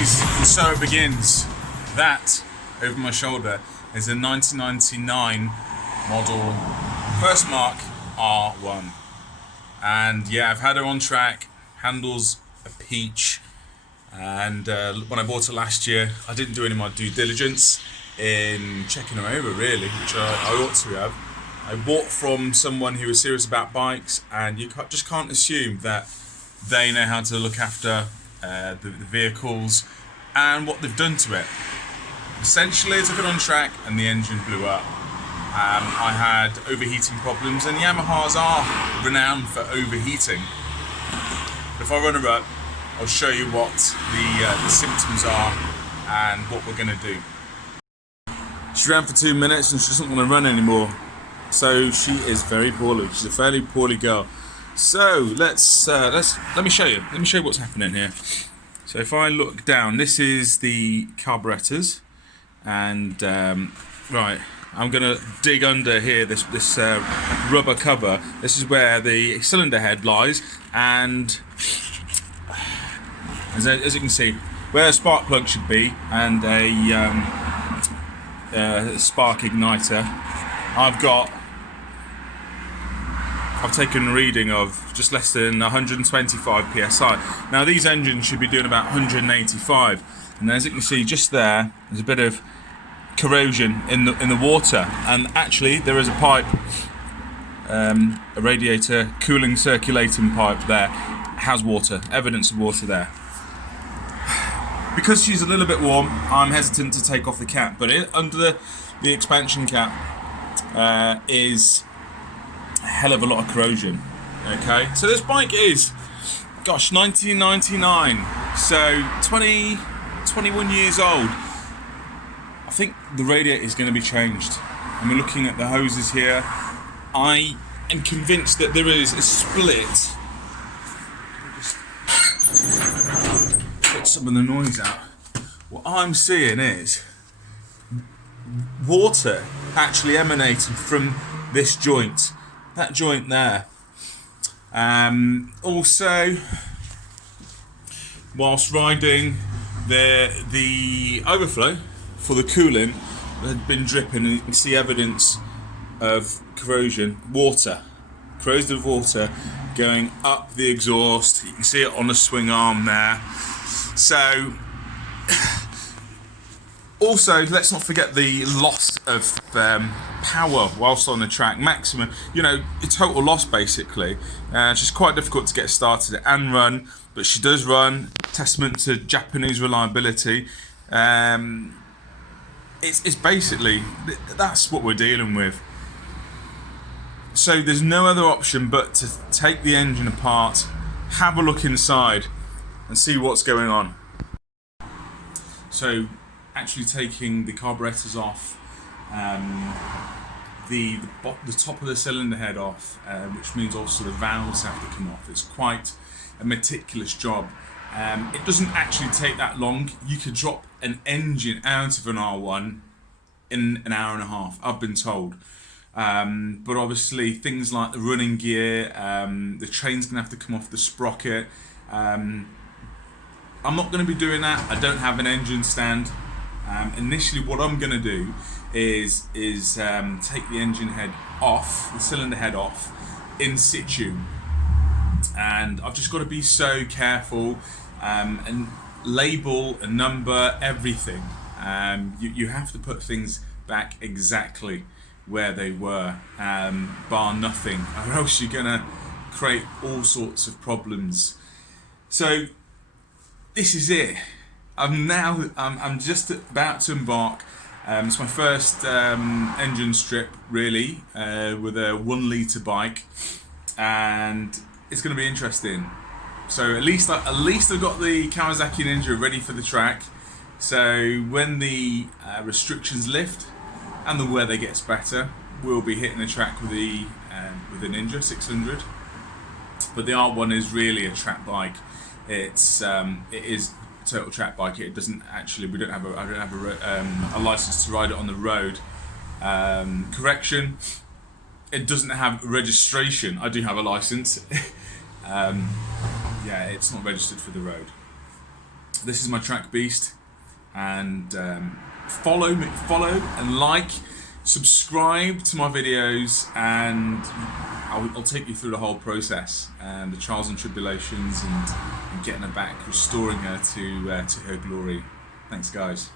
guys, and so it begins. That, over my shoulder, is a 1999 model First Mark R1. And yeah, I've had her on track, handles a peach. And when I bought it last year, I didn't do any of my due diligence in checking her over, really, which I ought to have. I bought from someone who was serious about bikes, and you just can't assume that they know how to look after the vehicles and what they've done to it. Essentially, I took it on track and the engine blew up. I had overheating problems, and Yamahas are renowned for overheating. But if I run her up, I'll show you what the symptoms are and what we're going to do. She ran for 2 minutes and she doesn't want to run anymore. So she is very poorly. She's a fairly poorly girl. So let me show you. Let me show you what's happening here. So if I look down, this is the carburetors, and right, I'm gonna dig under here this rubber cover. This is where the cylinder head lies, and as you can see, where a spark plug should be and a spark igniter, I've taken a reading of just less than 125 psi. Now these engines should be doing about 185, and as you can see just there's a bit of corrosion in the water, and actually there is a pipe, a radiator cooling circulating pipe there, has water, evidence of water there. Because she's a little bit warm, I'm hesitant to take off the cap, but under the expansion cap is a hell of a lot of corrosion. Okay, so this bike is, gosh, 1999, so 21 years old. I think the radiator is going to be changed. And we're looking at the hoses here. I am convinced that there is a split. Just put some of the noise out. What I'm seeing is water actually emanating from this joint. That joint there. Also, whilst riding, the overflow for the coolant had been dripping, and you can see evidence of corrosion, corrosive water going up the exhaust. You can see it on the swing arm there. So, also, let's not forget the loss of power whilst on the track. Maximum, total loss basically. She's quite difficult to get started and run, but she does run. Testament to Japanese reliability. It's basically, that's what we're dealing with. So there's no other option but to take the engine apart, have a look inside, and see what's going on. So, actually taking the carburetors off, the top of the cylinder head off, which means also the valves have to come off. It's quite a meticulous job. It doesn't actually take that long. You could drop an engine out of an R1 in an hour and a half, I've been told. But obviously things like the running gear, the chain's going to have to come off the sprocket. I'm not going to be doing that. I don't have an engine stand. Initially what I'm going to do is take the engine head off, the cylinder head off, in situ. And I've just got to be so careful and label and number everything. You have to put things back exactly where they were, bar nothing, or else you're going to create all sorts of problems. So this is it. I'm just about to embark. It's my first engine strip, really, with a 1 litre bike, and it's going to be interesting. So at least I've got the Kawasaki Ninja ready for the track. So when the restrictions lift and the weather gets better, we'll be hitting the track with the Ninja 600. But the R1 is really a track bike. It is a total track bike. It doesn't actually. I don't have a license to ride it on the road. Correction. It doesn't have registration. I do have a license. Yeah, it's not registered for the road. This is my track beast, and follow and like, subscribe to my videos, and I'll take you through the whole process and the trials and tribulations and getting her back, restoring her to her glory. Thanks, guys.